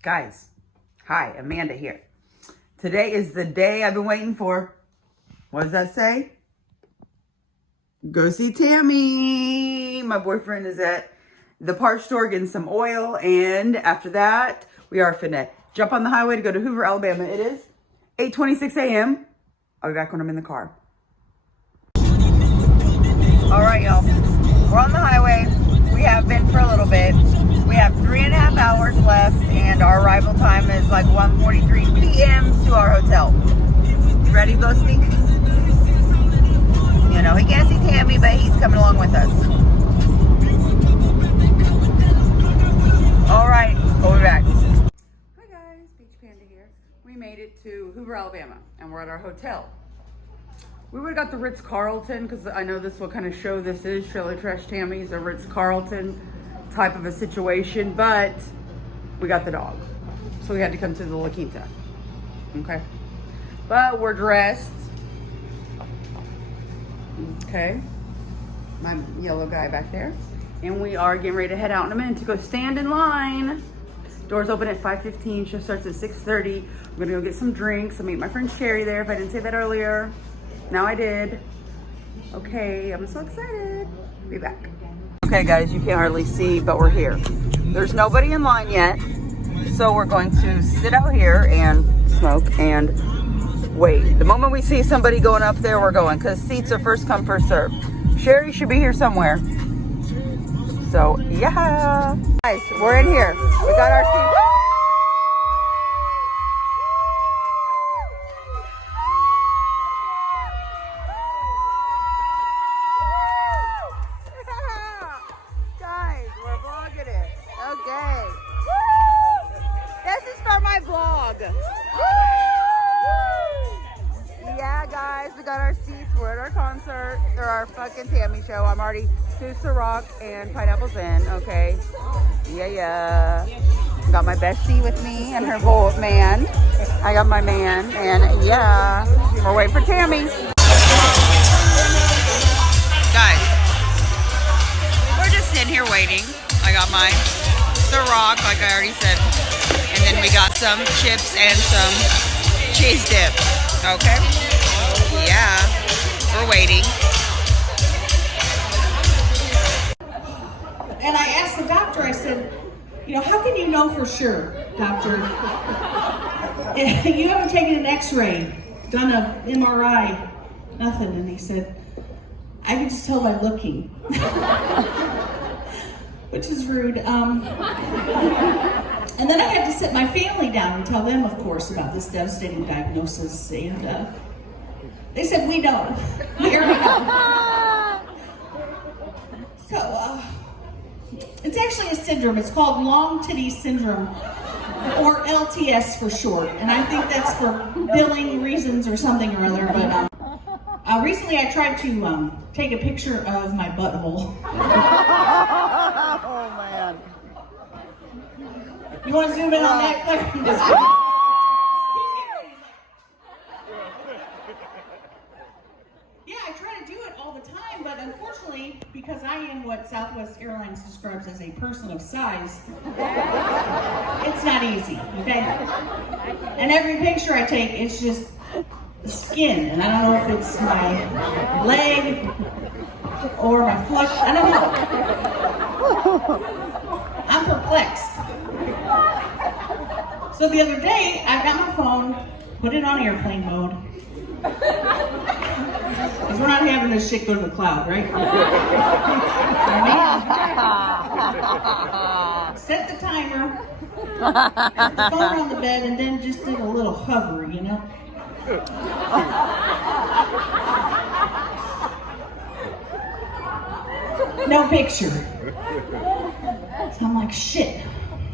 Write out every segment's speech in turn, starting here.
Guys, hi, Amanda here. Today is the day I've been waiting for. What does that say? Go see Tammy. My boyfriend is at the parts store getting some oil, and after that, we are finna jump on the highway to go to Hoover, Alabama. It is 8:26 a.m. I'll be back when I'm in the car. All right, y'all. We're on the highway. We have been for a little bit. We have 3.5 hours left, and our arrival time is like 1:43 p.m. to our hotel. You ready, Boasty? You know, he can't see Tammy, but he's coming along with us. All right, we'll be back. Hi guys, Beach Panda here. We made it to Hoover, Alabama, and we're at our hotel. We would have got the Ritz-Carlton, because I know this will kind of show this is Trailer Trash Tammy's a Ritz-Carlton type of a situation, but we got the dog. So we had to come to the La Quinta. Okay. But we're dressed. Okay. My yellow guy back there. And we are getting ready to head out in a minute to go stand in line. Doors open at 5:15. Show starts at 6:30. We're gonna go get some drinks. I'll meet my friend Sherry there if I didn't say that earlier. Now I did. Okay, I'm so excited. Be back. Okay guys, you can't hardly see, but we're here. There's nobody in line yet. So we're going to sit out here and smoke and wait. The moment we see somebody going up there, we're going, because seats are first come, first serve. Sherry should be here somewhere. So yeah. Guys, we're in here. We got our seats. Okay. Woo! This is for my vlog. Woo! Yeah, guys, we got our seats. We're at our concert. They're our fucking Tammy show. I'm already through Ciroc and Pineapple's in. Okay. Yeah. Got my bestie with me and her man. I got my man, and yeah, we're waiting for Tammy. Guys, we're just sitting here waiting. I got mine. Ciroc, like I already said, and then we got some chips and some cheese dip. Okay, yeah, we're waiting. And I asked the doctor, I said, you know, how can you know for sure, doctor? You haven't taken an x-ray, done an MRI, nothing. And he said, I can just tell by looking. Which is rude. And then I had to sit my family down and tell them, of course, about this devastating diagnosis. And they said, we know. We already know. So, it's actually a syndrome. It's called long titty syndrome, or LTS for short. And I think that's for billing reasons or something or other. But recently I tried to take a picture of my butthole. Oh man. You want to zoom in on that? Yeah, I try to do it all the time, but unfortunately, because I am what Southwest Airlines describes as a person of size, it's not easy, okay? And every picture I take, it's just the skin, and I don't know if it's my leg or my foot, I don't know. I'm perplexed. So the other day, I got my phone, put it on airplane mode. Because we're not having this shit go to the cloud, right? Set the timer, put the phone on the bed, and then just did a little hover, you know? No picture. So I'm like, shit.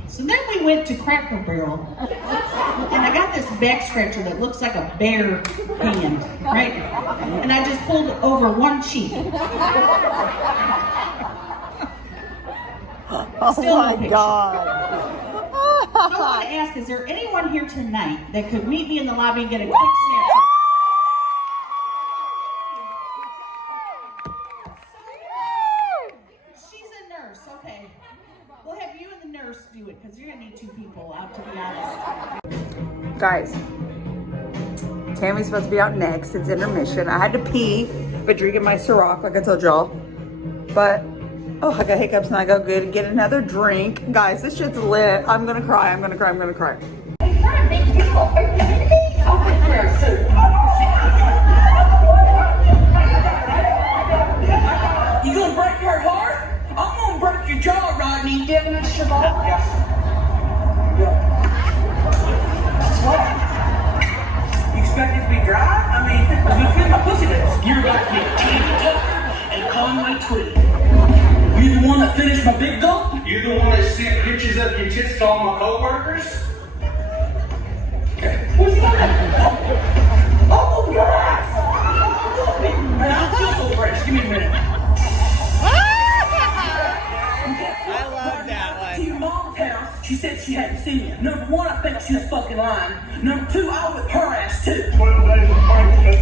So then we went to Cracker Barrel, and I got this back scratcher that looks like a bare hand, right? And I just pulled it over one cheek. Oh my God. So I want to ask, is there anyone here tonight that could meet me in the lobby and get a quick snapshot? She's a nurse, okay. We'll have you and the nurse do it, because you're going to need two people out to be be honest. Guys, Tammy's supposed to be out next. It's intermission. I had to pee, but drinking my Ciroc, like I told y'all. But, oh, I got hiccups and I go good and get another drink. Guys, this shit's lit. I'm gonna cry. I'm gonna cry. I'm gonna cry. You gonna break her heart? I'm gonna break your jaw, Rodney. Devin and Siobhan. Yes. What? You expect it to be dry? I mean, look at my pussy lips. You're about to be Tammy Tucker and Conway Twitty. You the one that finished my big gulp? You the one that sent pictures of your tits to all my coworkers? What's that? Oh, yes! Man, I feel so fresh. Give me a minute. I love that one. To your mom's house, she said she hadn't seen you. Number one, I think she was fucking lying. Number two, I whipped her ass too. 12 days of practice.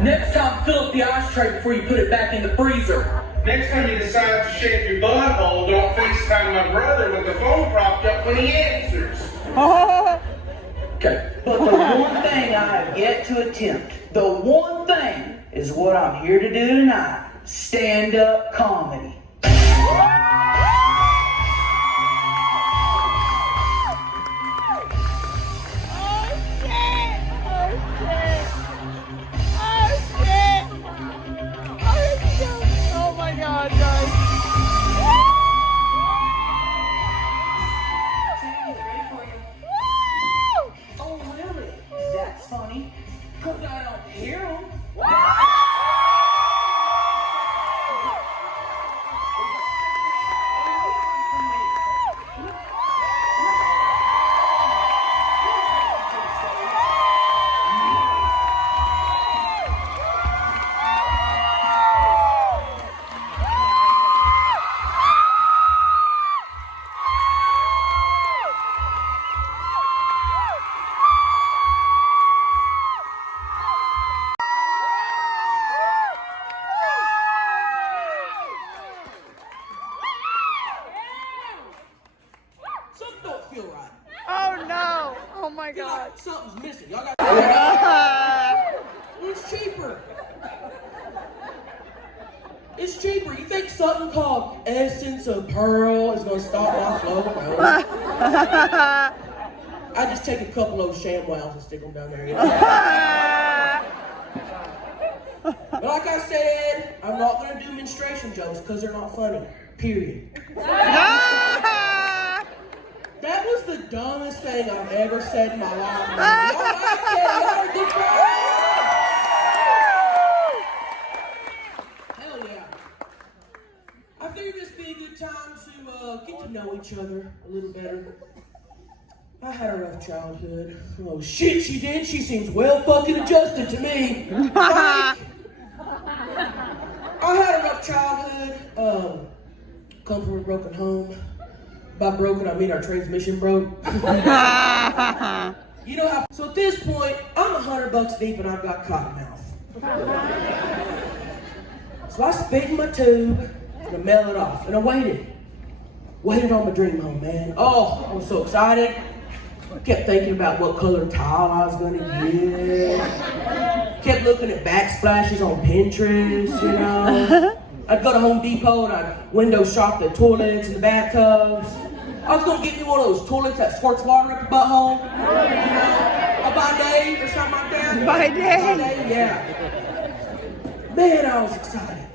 Next time, fill up the ice tray before you put it back in the freezer. Next time you decide to shake your butthole, don't FaceTime my brother with the phone propped up when he answers. Okay. But the one thing I have yet to attempt, the one thing is what I'm here to do tonight. Stand-up comedy. Oh my god, guys. Oh, really? That's funny. Because I don't hear them. Something don't feel right. Oh no. Oh my Feel god. like something's missing. Y'all got It's cheaper. It's cheaper. You think something called Essence of Pearl is gonna stop my flow? No. I just take a couple of those ShamWows and stick them down there. You know? But like I said, I'm not gonna do menstruation jokes because they're not funny. Period. That was the dumbest thing I've ever said in my life. Y'all like it? Y'all are good guys? Hell yeah. I figured this would be a good time to get to know each other a little better. I had a rough childhood. Oh shit, she did. She seems well fucking adjusted to me. Like, I had a rough childhood. Come from a broken home. By broken, I mean our transmission broke. You know how? So at this point, I'm $100 deep and I've got cotton mouth. So I spit in my tube and I mail it off. And I waited. Waited on my dream home, man. Oh, I was so excited. Kept thinking about what color tile I was gonna get. Kept looking at backsplashes on Pinterest, you know. I'd go to Home Depot and I'd window shop the toilets and the bathtubs. I was gonna get me one of those toilets that squirts water up your butthole. A bidet or something like that. Bidet, yeah. Man, I was excited.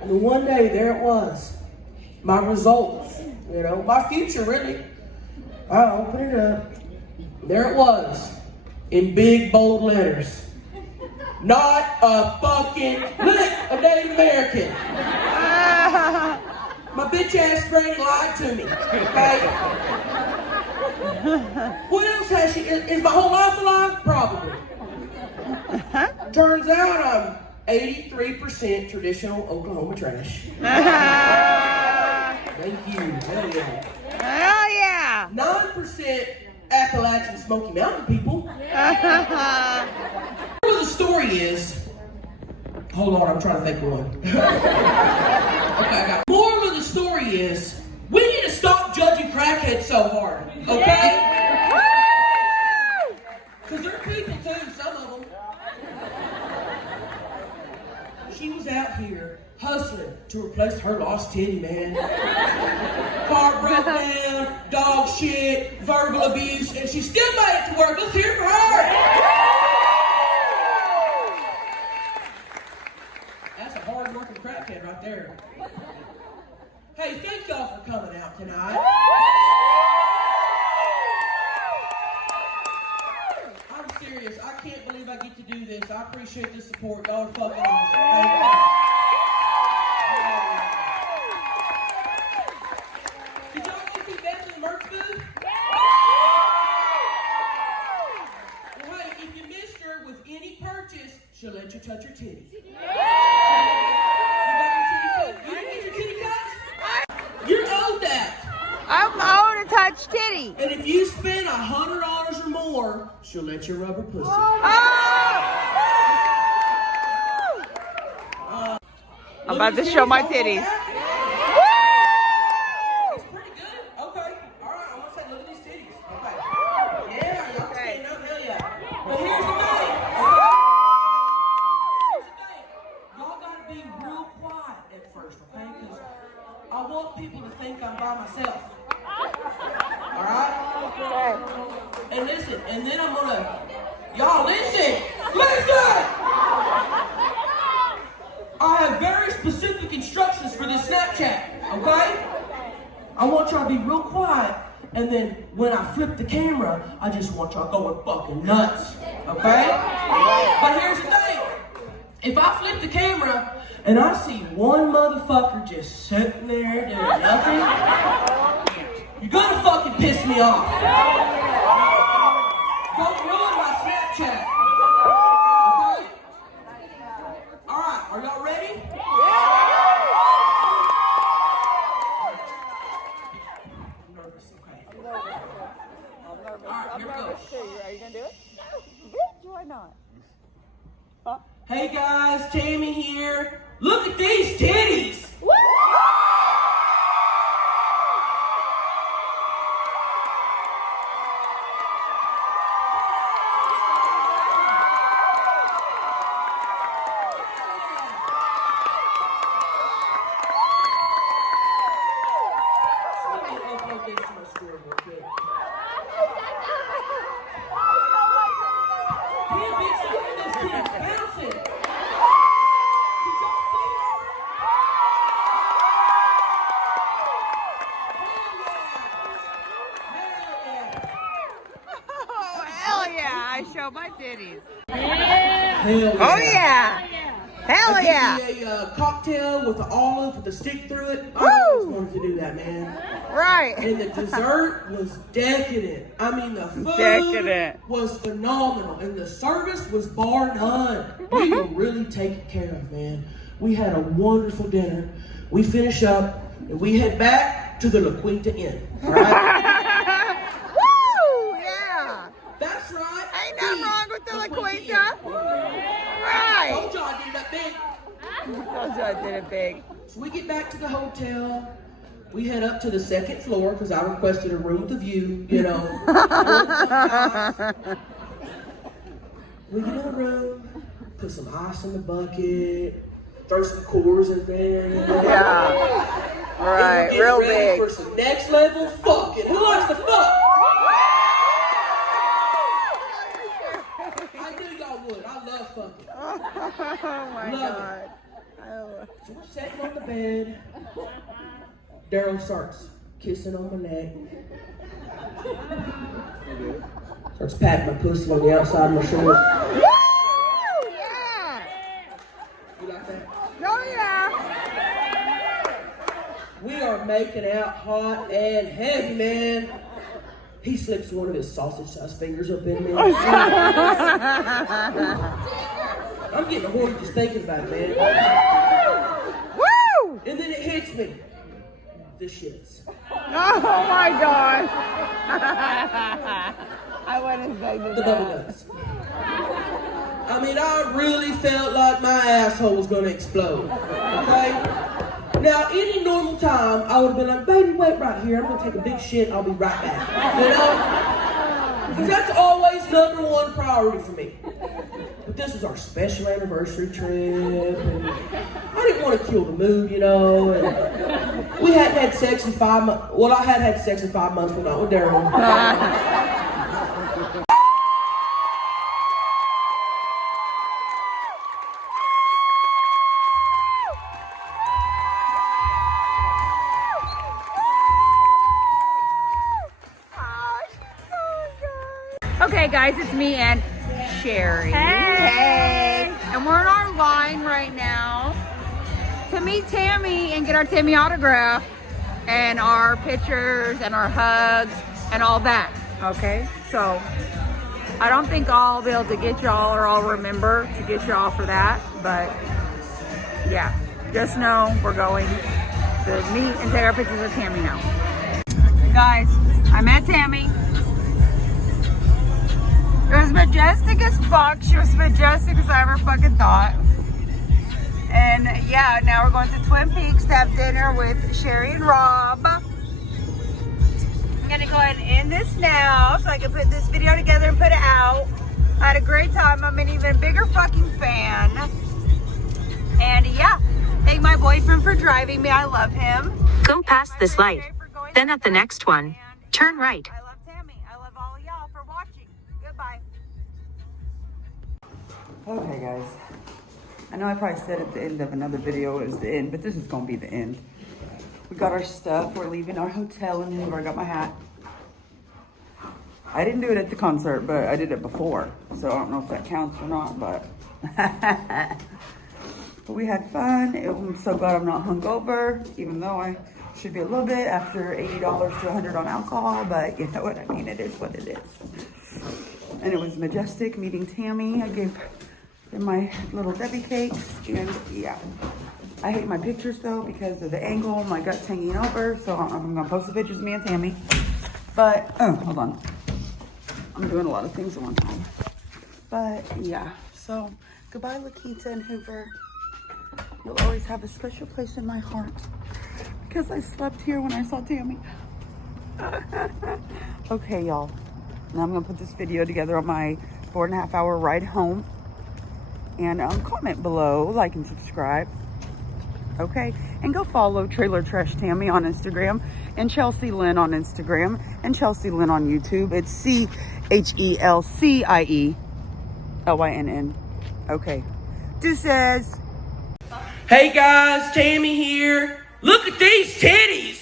And then one day, there it was. My results, you know, my future really. I opened it up. There it was, in big bold letters. Not a fucking lick of Native American. My bitch ass granny lied to me. Okay? What else has she? Is my whole life a lie? Probably. Turns out I'm 83% traditional Oklahoma trash. Thank you. Hell yeah. Hell yeah. 9% Appalachian Smoky Mountain people. The story is, Hold on, I'm trying to think of one. Okay, I got. Moral of the story is, we need to stop judging crackheads so hard, okay? Because they're people too, some of them. She was out here hustling to replace her lost titty, man. Car broke down, dog shit, verbal abuse, and she still made it to work. Let's hear it for her. That's a hard-working crackhead right there. Hey, thank y'all for coming out tonight. I'm serious. I can't believe I get to do this. I appreciate the support. Y'all are fucking awesome. Thank you. Did y'all get to see Beth in the merch booth? Well, hey, if you missed her with any purchase, she'll let you touch her titties. You didn't get your titty touched? You're owed that. I'm owed a touch titty. And if you spend $100 or more, she'll let you rub her pussy. I'm about to show my titties. It's pretty good. Okay. All right. I'm gonna say, look at these titties. Okay. Yeah, y'all can stand up. Hell yeah. But here's the thing. Y'all gotta be real quiet at first, okay? Because I want people to think I'm by myself. All right. And listen. And then I'm gonna. Y'all listen. Listen. I have very specific instructions for this Snapchat, okay? I want y'all to be real quiet, and then when I flip the camera, I just want y'all going fucking nuts, okay? But here's the thing. If I flip the camera and I see one motherfucker just sitting there doing nothing, you're gonna fucking piss me off. Don't ruin my Snapchat. Are y'all ready? Yeah! I'm nervous, okay. I'm nervous. Alright, here we go. Are you gonna do it? Bitch, why not? Huh? Hey guys, Tammy here. Look at these titties! Woo! Show my titties. Hell yeah. Oh yeah. Hell I yeah. give you a cocktail with an olive with a stick through it. I Woo! always wanted to do that, man. Right. And the dessert was decadent. I mean, the food Decadent. was phenomenal. And the service was bar none. We were really taken care of, man. We had a wonderful dinner. We finish up and we head back to the La Quinta Inn. All right? That's right. Ain't nothing wrong with the La Quinta. Right. I told y'all I did that big. Told you I did it big. So we get back to the hotel. We head up to the second floor because I requested a room with a view, you know. We get in the room, put some ice in the bucket, throw some Coors in there. Yeah. Right. Real big. For some next level fucking. Who likes to fuck? I knew y'all would. I love fucking. Oh my Love God. it. So we're sitting on the bed. Daryl starts kissing on my neck. Starts patting my pussy on the outside of my shorts. Woo! Yeah. You like that? Oh yeah. We are making out hot and heavy, man. He slips one of his sausage-sized fingers up in there. I'm getting horny just thinking about it, man. Woo! And then it hits me. The shits. Oh my God. I wasn't expecting The bubble that. guts. I mean, I really felt like my asshole was gonna explode, okay? Now, any normal time, I would have been like, baby, wait right here. I'm gonna take a big shit. I'll be right back, you know? Because that's always #1 priority for me. But this is our special anniversary trip, and I didn't want to kill the mood, you know, and we hadn't had sex in 5 months. Well, I had had sex in 5 months, but not with Daryl. Okay, guys, it's me and Sherry. Hey! And we're in our line right now to meet Tammy and get our Tammy autograph and our pictures and our hugs and all that. Okay, so I don't think I'll be able to get y'all, or I'll remember to get y'all for that, but yeah, just know we're going to meet and take our pictures of Tammy now. Guys, I met Tammy. It was majestic as fuck. She was majestic as I ever fucking thought. And yeah, now we're going to Twin Peaks to have dinner with Sherry and Rob. I'm gonna go ahead and end this now so I can put this video together and put it out. I had a great time. I'm an even bigger fucking fan. And yeah, thank my boyfriend for driving me. I love him. Go past this light. Then at the next one, turn right. I love Tammy. I love all of y'all for watching. Goodbye. Okay, guys. I know I probably said at the end of another video it was the end, but this is going to be the end. We got our stuff. We're leaving our hotel in Hoover. I got my hat. I didn't do it at the concert, but I did it before. So I don't know if that counts or not, but... but we had fun. I'm so glad I'm not hungover, even though I should be a little bit after $80 to $100 on alcohol, but you know what I mean, it is what it is. And it was majestic meeting Tammy. I gave them my little Debbie cakes, and yeah. I hate my pictures though because of the angle, my gut's hanging over, so I'm gonna post the pictures of me and Tammy. But, oh, hold on. I'm doing a lot of things at one time. But yeah, so goodbye Lakita and Hoover. You'll always have a special place in my heart because I slept here when I saw Tammy. Okay, y'all. Now I'm gonna put this video together on my 4.5 hour ride home. And comment below, like and subscribe. Okay, and go follow Trailer Trash Tammy on Instagram and Chelsea Lynn on Instagram and Chelsea Lynn on YouTube. It's CHELSIELYNN. Okay, deuces. Hey guys, Tammy here. Look at these titties.